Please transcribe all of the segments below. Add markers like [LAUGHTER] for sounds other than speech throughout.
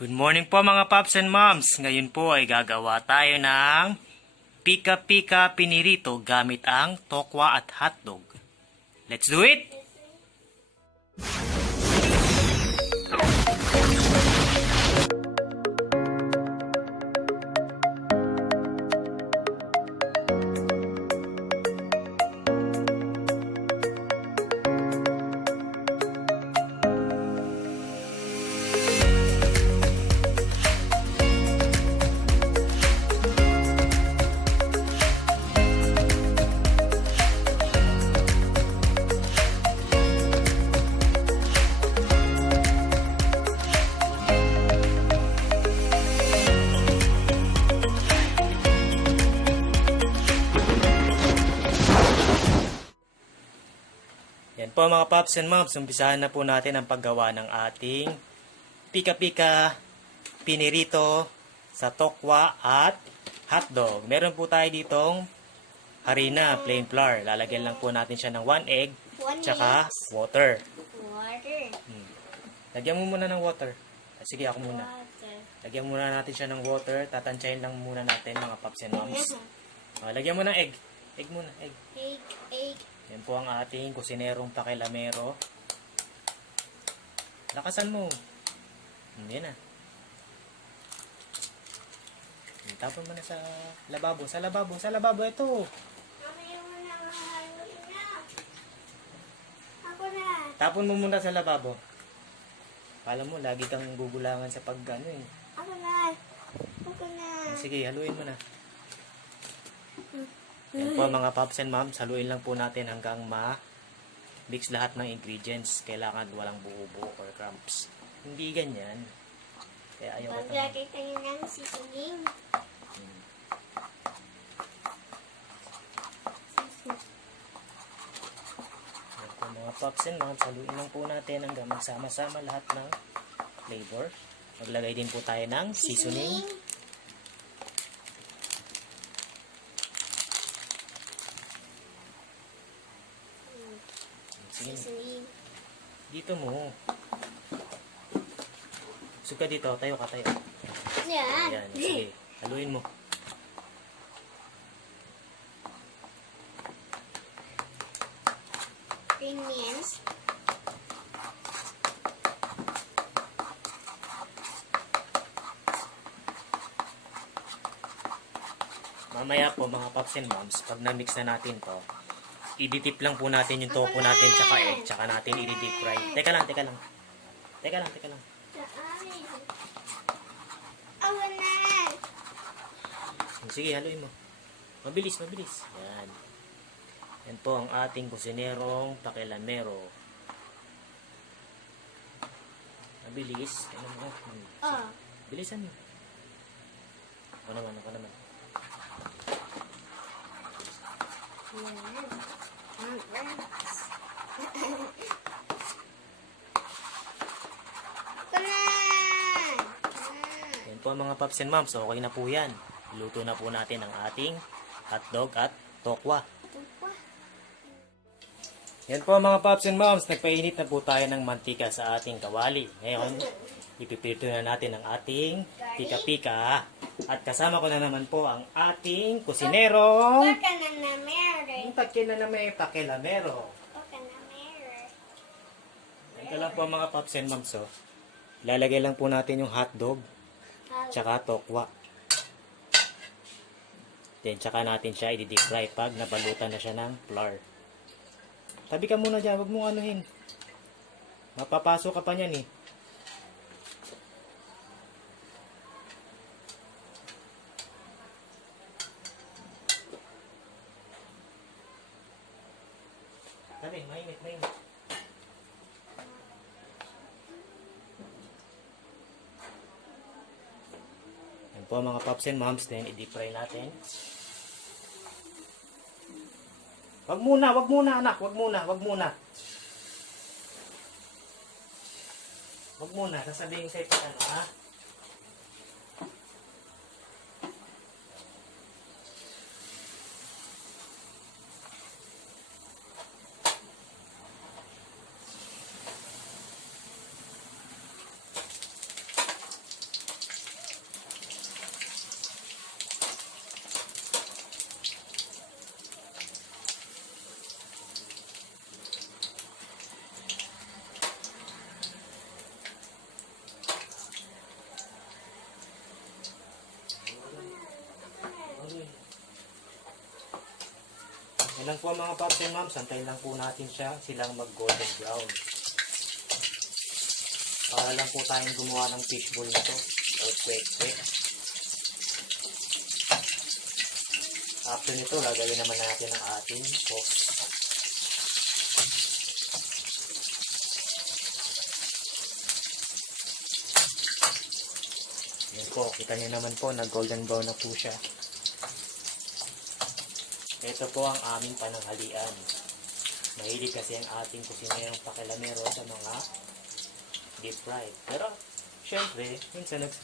Good morning po mga paps and moms. Ngayon po ay gagawa tayo ng pika-pika pinirito gamit ang tokwa at hotdog. Let's do it! Yan po mga paps and moms, umpisahan na po natin ang paggawa ng ating pika-pika pinirito sa tokwa at hotdog. Meron po tayo ditong harina, plain flour. Lalagyan lang po natin siya ng 1 egg, One tsaka eggs. water. Water. Lagyan mo muna ng water. Ah, Sige, ako muna. Water. Lagyan muna natin siya ng water. Tatansyahin lang muna natin mga paps and moms. Ah, lagyan mo ng egg. Egg muna, egg. Egg, egg. Yan po ang ating kusinerong pakilamero. Lakasan mo. Hmm, Yan na. Hmm, Tapon mo na sa lababo. Sa lababo. Sa lababo. Ito. Tapon mo muna sa lababo. Kala mo, lagi kang gugulangan sa pag ano eh. Ako na. Ako na. Sige, haluin mo na. Yan po mga pops and moms, haluin lang po natin hanggang ma-mix lahat ng ingredients. Kailangan walang buo-buo or crumbs. Hindi ganyan. Kaya ayaw ko. Maglagay tayo ng seasoning. Yan po mga pops and moms, haluin lang po natin hanggang magsama-sama lahat ng flavor. Maglagay din po tayo ng seasoning. Sige, Seasoning. dito mo. Suka dito, tayo ka tayo. Yan. Ayan, sige. Haluin mo. Onions. Mamaya po mga pops and moms, pag na-mix na natin to, ididip lang po natin yung tofu natin tsaka egg, tsaka natin i-deep fry. Teka lang, teka lang. Teka lang, teka lang. Sige, haluin mo. Mabilis, mabilis. Yan. Yan po ang ating kusinerong pakilamero. Mabilis. Ano mo? Oh. Bilisan mo. Ako naman, ako naman. Yan. Yan po mga paps and moms. Okay na po yan. Luto na po natin ang ating hotdog at tokwa. Yan po mga paps and moms, nagpainit na po tayo ng mantika sa ating kawali. Ngayon, ipipirito na natin ang ating pika-pika. At kasama ko na naman po ang ating kusinerong... Baka na na meron. Ang takil na na may pakilamero. Yan ka lang po mga paps and moms. Oh. Ilalagay lang po natin yung hotdog, tsaka tokwa. Then, tsaka natin siya i-deep fry pag nabalutan na siya ng flour. Tabi ka muna dyan, huwag mong anuhin. Mapapasok ka pa niyan eh. Tabi, mainit, mainit. Yan po mga pops and moms, then i-deep fry natin. Wag muna, wag muna anak, wag muna, wag muna. Wag muna, sasabihin sa'yo pa ano ha. Yan lang po mga paps and ma'ams. Antayin lang po natin siya silang mag golden brown. Para lang po tayong gumawa ng fishbowl na to. O kwek-kwek. After nito, lagawin naman natin ang ating sauce. Yan po, kita niyo naman po na golden brown na po siya. Ito po ang aming pananghalian. Mahilig kasi ang ating kusinayang pakilamero sa mga deep fried. Pero, syempre, minsan, nags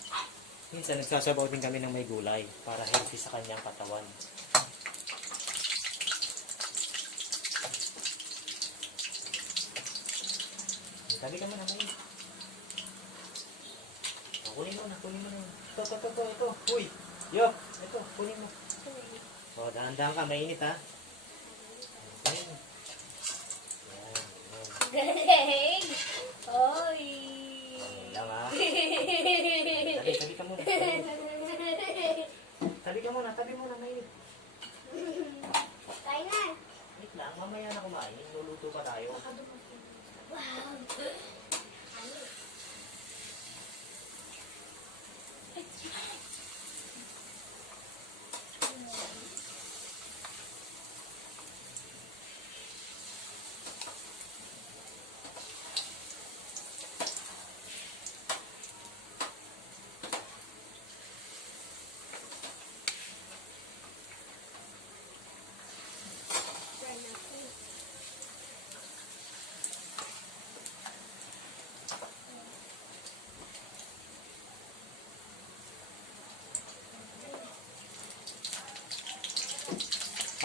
minsan nagsasabaw din kami ng may gulay para healthy sa kanyang katawan. Tabi ka mo na, may. Oh, kunin mo na, kunin mo na. Ito, ito, ito, ito, ito. Uy, yok, ito, kunin mo. So, dahan-dahan ka, mainit ha. [LAUGHS] Yan. Galing! Oy! Yan lang ha. Tabi, tabi ka muna. Tabi, tabi ka muna, tabi muna, mainit. Kain na! Wait lang, mamaya na kumain. Luluto pa tayo. Wow!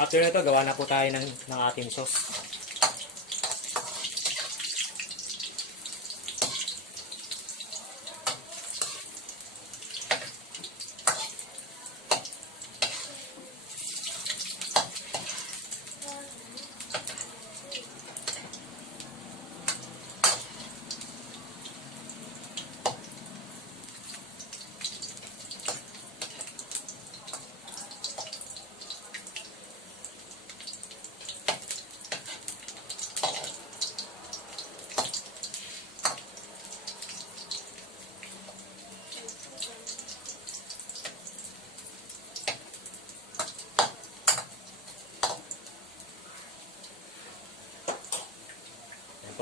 After nito, gawa na po tayo ng, ng ating sauce.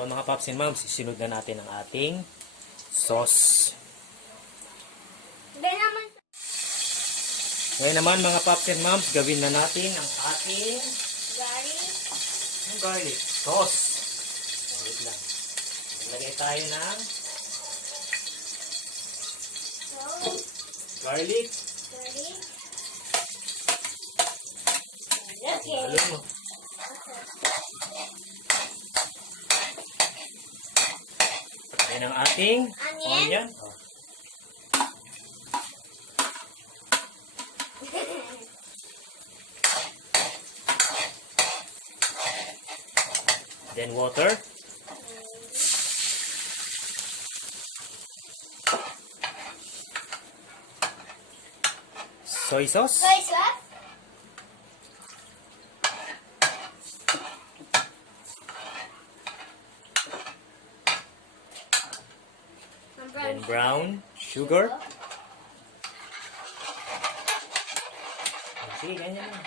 Mga paps and moms, isunod na natin ang ating sauce. Ngayon naman mga paps and moms, gawin na natin ang ating galing. ang garlic sauce. Wait lang. Maglagay tayo ng garlic. galing. Okay. Halo mo. Yan ang ating Onion. onion. Oh. Then water. Soy sauce. Soy sauce. Then brown sugar. Sige, ganyan lang.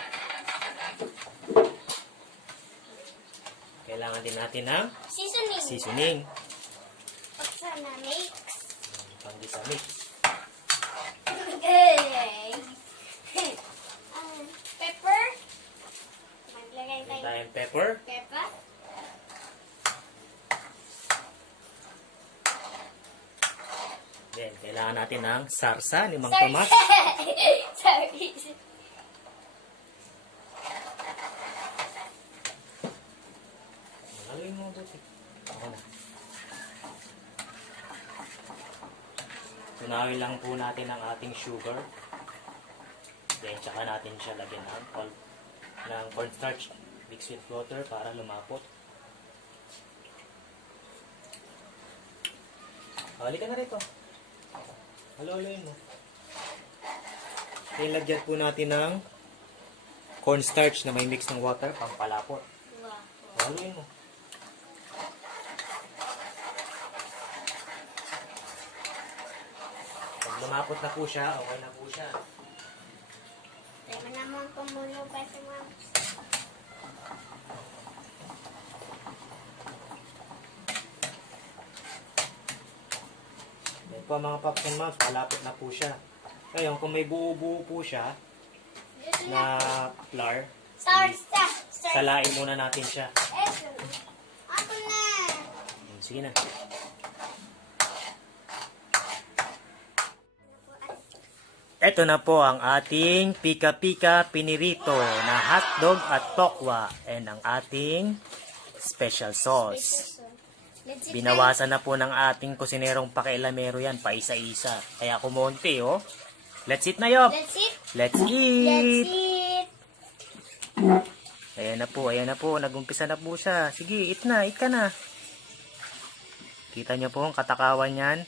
Kailangan din natin ng Seasoning. seasoning. Paksa na mix. Pang sa mix. Ah, [LAUGHS] pepper. Maglagay tayo tayong pepper. pepper. Then, kailangan natin ng sarsa, limang [LAUGHS] Sorry. tomat. Sorry. Haluin mo buti. Ako na. Tunawin lang po natin ang ating sugar. Then, tsaka natin siya lagyan ng, corn- ng cornstarch mixed with water para lumapot. Halika na rito. Halo-haloin mo. Then, lagyan po natin ng cornstarch na may mix ng water, pampalapot. Wow. Haluin mo. Pag lumapot na po siya, okay na po siya. Teka naman kumulo pa si ma'am. Yan po mga paps and moms, malapot na po siya. Ngayon, kung may buo-buo po siya na flour, salain muna natin siya. Sige na. Ito na po ang ating pika-pika pinirito na hotdog at tokwa and ang ating special sauce. Binawasan na po ng ating kusinerong pakialamero yan, paisa-isa. Kaya kumonti, oh. Let's eat na, Yop! Let's eat. Let's Let's eat! eat. Ayan na po, ayan na po. Nagumpisa na po siya. Sige, eat na, eat ka na. Kita niyo po ang katakawan yan.